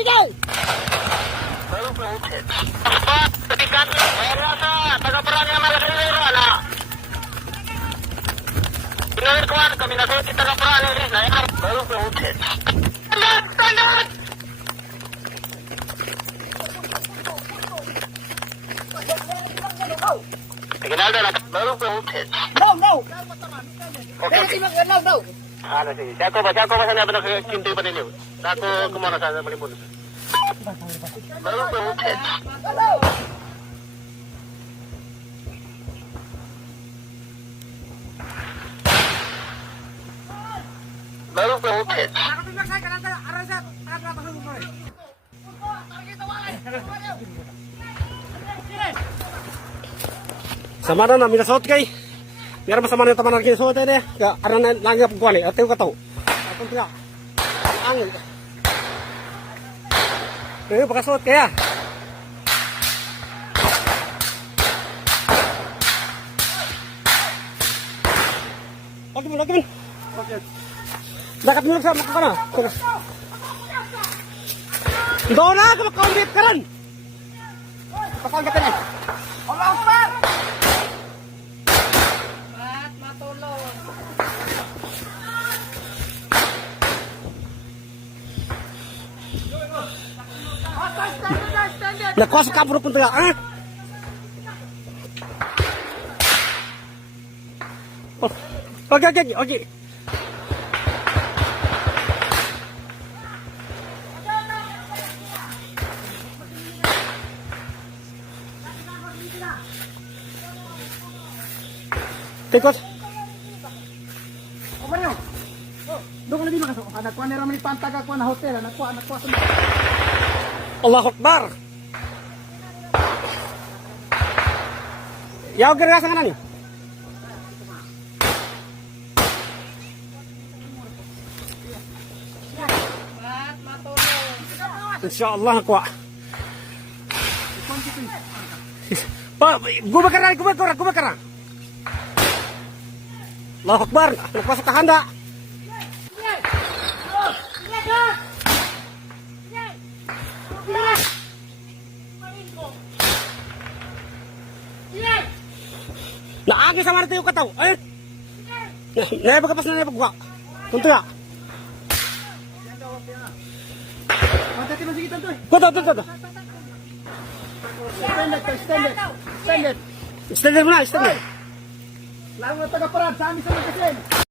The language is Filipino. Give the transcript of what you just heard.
Sige! Ketika rasa taga-perang yang malaki na pinawirkuhan kami na sa taga-perang na yan. Baru promoted. Standard! Ginalda na baru promoted. No! Okay. No! Ano sige. Siya ko ba sana ba nakinti pa ninyo? Ako kumara sa malimun. Baru promoted. Baru promoted. Sama na namin nasot kay. Biar masama na taman lagi nasot deh. Ka arana lagi apa kuali atau ka tau. Ako tiga. Ang. Baka sot kaya. Oke, oke. Dakat mo sa maka na. Doon na ako makaulit ka rin. Pasanggat ka na. Allah Akbar! Mat, matulog. Nakuha sa kapuro punta ka, ha? Okay. Tikot. O Mario. Doon ka na din makasok. Nakuha na naman ipantag ako na hotel. Nakuha sa mga. Allahu Akbar. Yaw gerasa ka na ni. Insyaallah nakuha. Pa, gubakar na. Allahu Akbar. Nakuha sa kahanda. Naagi sa marito yung kataw. Ay! Naipagkapas na naipagwa. Kunto ya. Matati mo sige tanto. Kunto. Standard. Extender mo na. Lang na taga-parad sa amin sa magkasin.